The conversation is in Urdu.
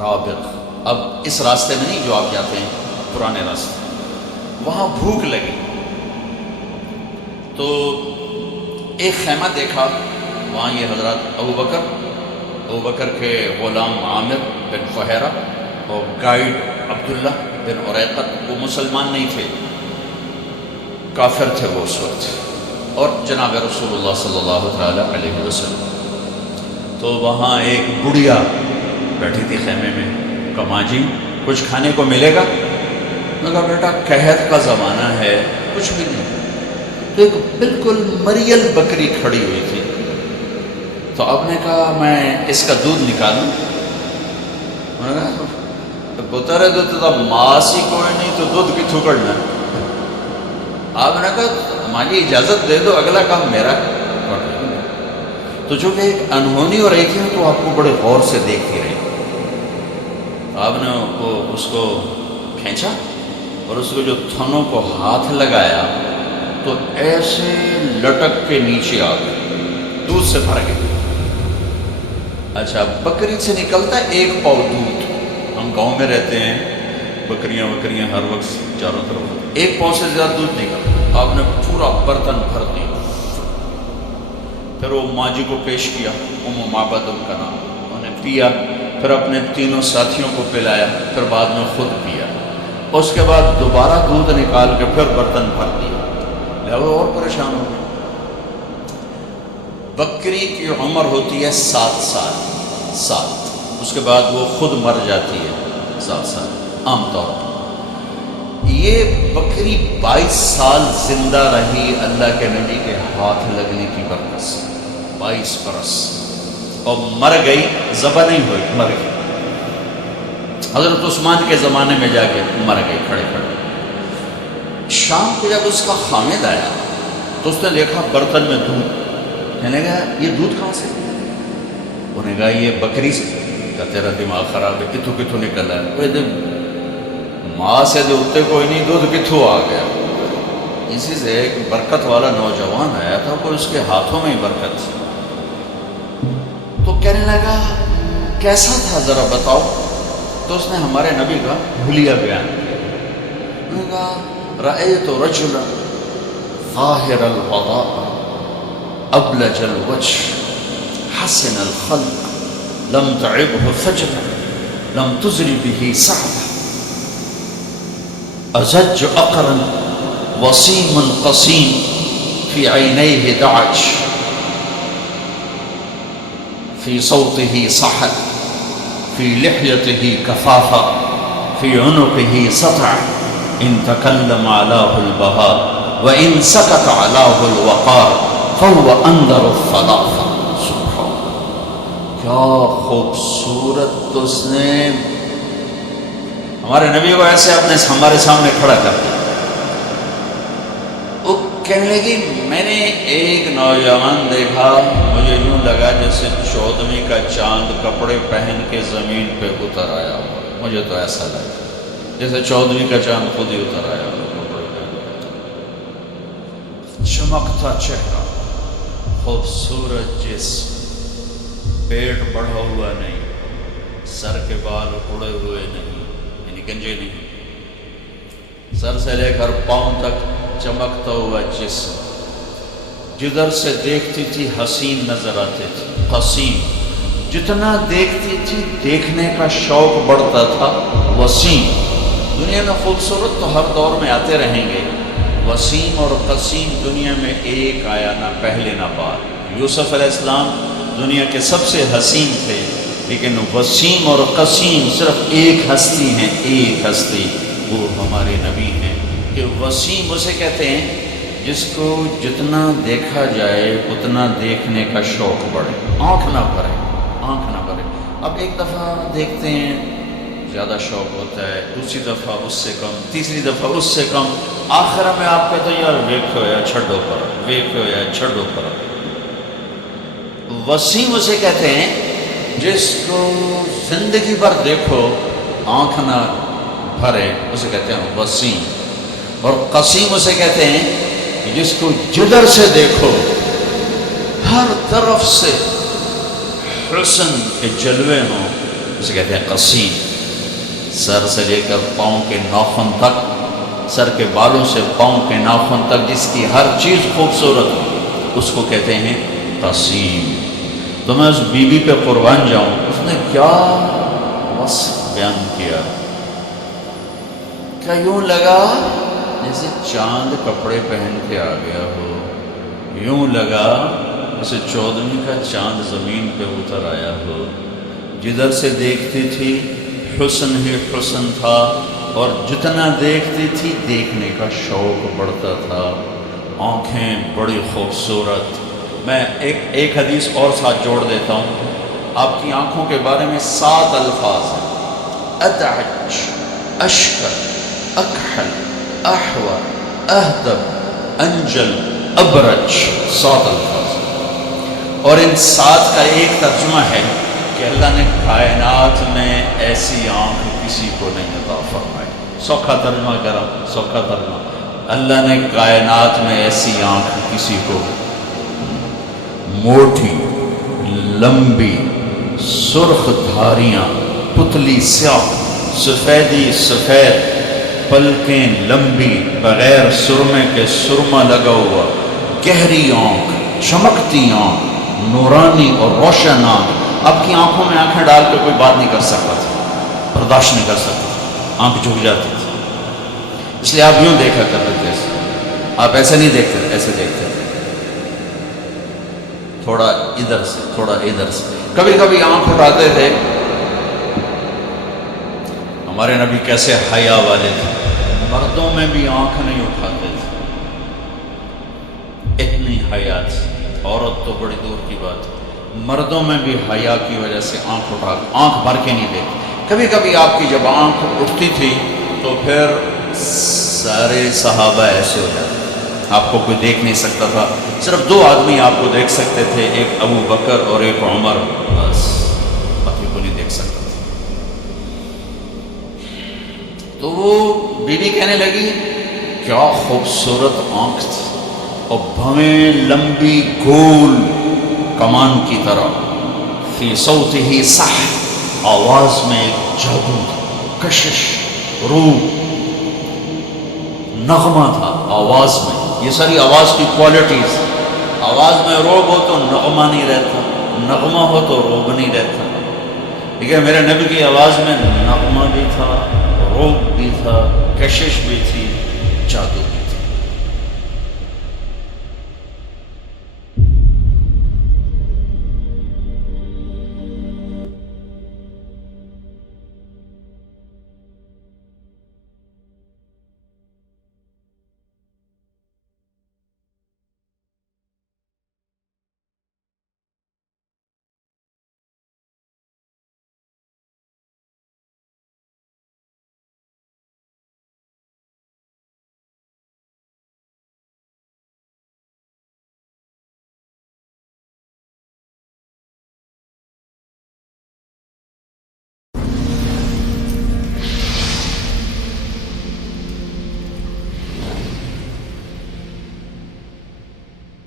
رابغ، اب اس راستے میں نہیں جو آپ جاتے ہیں، پرانے راستے، وہاں بھوک لگی تو ایک خیمہ دیکھا، وہاں یہ حضرات ابو بکر کے غلام عامر بن فہیرہ اور گائیڈ عبداللہ بن عریقط، وہ مسلمان نہیں تھے، کافر تھے وہ اس وقت، اور جناب رسول اللہ صلی اللہ علیہ وسلم. تو وہاں ایک بڑھیا بیٹھی تھی خیمے میں، کہا ماں جی کچھ کھانے کو ملے گا؟ میں نے کہا بیٹا قحط کا زمانہ ہے، کچھ بھی نہیں. تو ایک بالکل مریل بکری کھڑی ہوئی تھی، تو اب نے کہا میں اس کا دودھ نکالوں؟ میں نے کہا پتر ہے تو ماس ہی کوئی نہیں تو دودھ کتوں کرنا. آپ نے کہا ماں جی اجازت دے دو، اگلا کام میرا. تو چونکہ ایک انہونی ہو رہی تھی تو آپ کو بڑے غور سے دیکھتی رہی. آپ نے اس کو کھینچا اور اس کو جو تھنوں کو ہاتھ لگایا تو ایسے لٹک کے نیچے آ گئے، دودھ سے بھر گئے. اچھا بکری سے نکلتا ایک پاؤ دودھ، ہم گاؤں میں رہتے ہیں، بکریاں ہر وقت چاروں طرف، ایک پاؤ سے زیادہ دودھ نکل. آپ نے پورا برتن بھر دیا. پھر وہ ماں جی کو پیش کیا، معبد ان کا نام، انہوں نے پیا، پھر اپنے تینوں ساتھیوں کو پلایا، پھر بعد میں خود پیا. اس کے بعد دوبارہ دودھ نکال کے پھر برتن بھر دیا. لہذا اور پریشان ہو گئے. بکری کی عمر ہوتی ہے 7 سال، اس کے بعد وہ خود مر جاتی ہے 7 سال عام طور پر. یہ بکری 22 سال زندہ رہی اللہ کے نبی کے ہاتھ لگنے کی برکت سے، 22 برس، اور مر گئی، ذبح نہیں ہوئی، مر گئی. حضرت عثمان کے زمانے میں جا کے مر گئی کھڑے کھڑے. شام کو جب اس کا خامد آیا تو اس نے دیکھا برتن میں دودھ. کہنے لگا یہ دودھ کہاں سے؟ انہوں نے کہا یہ بکری سے. کہا تیرا دماغ خراب ہے، کتوں نکل رہا ہے؟ ماں سے دے اتے کوئی نہیں، دودھ کتوں آ گیا؟ اسی سے ایک برکت والا نوجوان آیا تھا، کوئی اس کے ہاتھوں میں ہی برکت تھی. تو کہنے لگا کیسا تھا ذرا بتاؤ. تو اس نے ہمارے نبی کا حلیہ بیان کیا. انہوں نے کہا رأیت رجلا ظاہر الوضاء ابلج الوجه حسن الخلق لم تعبه فجرا لم تزر به صعبا ازج اقرا وسيم قصيم في عينيه دعج في صوته صحل في لحيته كفافا في عنقه سطع ان تكلم علاه البهاء وان سكت علاه الوقار فهو انذر الثلاثه. سبحان اللہ، کیا خوبصورت اس نے ہمارے نبی کو ایسے اپنے ہمارے سامنے کھڑا کر دیا. وہ کہنے لگی میں نے ایک نوجوان دیکھا، مجھے یوں لگا جیسے 14ویں کا چاند کپڑے پہن کے زمین پہ اتر آیا ہو. مجھے تو ایسا لگا جیسے 14ویں کا چاند خود ہی اتر آیا ہو کپڑے پہن کے. چمکتا چہرہ، خوبصورت جسم، پیٹ بڑھا ہوا نہیں، سر کے بال اڑے ہوئے نہیں، یعنی گنجے نہیں، سر سے لے کر پاؤں تک چمکتا ہوا جسم. جدھر سے دیکھتی تھی حسین نظر آتے تھے، قصیم، جتنا دیکھتی تھی دیکھنے کا شوق بڑھتا تھا. وسیم، دنیا میں خوبصورت تو ہر دور میں آتے رہیں گے، وسیم اور قصیم دنیا میں ایک آیا، نہ پہلے نہ بعد. یوسف علیہ السلام دنیا کے سب سے حسین تھے، لیکن وسیم اور قصیم صرف ایک ہستی ہیں، ایک ہستی، وہ ہمارے نبی ہیں. کہ وسیم اسے کہتے ہیں جس کو جتنا دیکھا جائے اتنا دیکھنے کا شوق بڑھے، آنکھ نہ بھرے، آنکھ نہ بھرے. اب ایک دفعہ دیکھتے ہیں زیادہ شوق ہوتا ہے، دوسری دفعہ اس سے کم، تیسری دفعہ اس سے کم، آخر میں آپ کہتے ہیں یار ویکھو یا چھڈو پر، ویکھو یا چھڈو پر. وسیم اسے کہتے ہیں جس کو زندگی بھر دیکھو آنکھ نہ بھرے، اسے کہتے ہیں وسیم. اور قصیم اسے کہتے ہیں جس کو جدھر سے دیکھو ہر طرف سے حسن کے جلوے ہوں، اسے کہتے ہیں قصیم. سر سے لے کر پاؤں کے ناخن تک، سر کے بالوں سے پاؤں کے ناخن تک جس کی ہر چیز خوبصورت ہو اس کو کہتے ہیں قصیم. تو میں اس بی بی پہ قربان جاؤں، اس نے کیا وصف بیان کیا کہ یوں لگا جیسے چاند کپڑے پہن کے آ گیا ہو، یوں لگا جیسے 14ویں کا چاند زمین پہ اتر آیا ہو. جدھر سے دیکھتی تھی حسن ہی حسن تھا، اور جتنا دیکھتی تھی دیکھنے کا شوق بڑھتا تھا. آنکھیں بڑی خوبصورت. میں ایک حدیث اور ساتھ جوڑ دیتا ہوں. آپ کی آنکھوں کے بارے میں 7 الفاظ ہیں: ادعج، اشکر، اکحل، احور، اہدب، انجل، ابرج. 7 الفاظ. اور ان 7 کا ایک ترجمہ ہے کہ اللہ نے کائنات میں ایسی آنکھ کسی کو نہیں عطا فرمائی. سوکھا ترجمہ کرا، سوکھا ترجمہ. اللہ نے کائنات میں ایسی آنکھ کسی کو، موٹی، لمبی، سرخ دھاریاں، پتلی سیاہ، سفیدی سفید، پلکیں لمبی، بغیر سرمے کے سرما لگا ہوا، گہری آنکھ، چمکتی آنکھ، نورانی اور روشن آنکھ. آپ کی آنکھوں میں آنکھیں ڈال کے کوئی بات نہیں کر سکتا تھا، برداشت نہیں کر سکتا تھا، آنکھ جھک جاتی تھی. اس لیے آپ یوں دیکھا کرتے تھے. آپ ایسے نہیں دیکھتے تھے، ایسے دیکھتے تھے، تھوڑا ادھر سے تھوڑا ادھر سے. کبھی کبھی آنکھ اٹھاتے تھے. ہمارے نبی کیسے حیا والے تھے، مردوں میں بھی آنکھ نہیں اٹھاتے تھے، اتنی حیا تھی. عورت تو بڑی دور کی بات، مردوں میں بھی حیا کی وجہ سے آنکھ بھر کے نہیں دیکھتے. کبھی کبھی آپ کی جب آنکھ اٹھتی تھی تو پھر سارے صحابہ ایسے ہو جاتے، آپ کو کوئی دیکھ نہیں سکتا تھا. صرف 2 آدمی آپ کو دیکھ سکتے تھے، ایک ابو بکر اور ایک عمر، بس باقی کو نہیں دیکھ سکتا تھا. تو وہ بیوی کہنے لگی کیا خوبصورت آنکھ تھی، اور بھویں لمبی گول کمان کی طرح. فی صوتہ صح، آواز میں ایک جادو تھا، کشش، روح، نغمہ تھا آواز میں. یہ ساری آواز کی کوالٹیز. آواز میں روب ہو تو نغمہ نہیں رہتا، نغمہ ہو تو روب نہیں رہتا. ٹھیک ہے، میرے نبی کی آواز میں نغمہ بھی تھا، روب بھی تھا، کشش بھی تھی، جادو.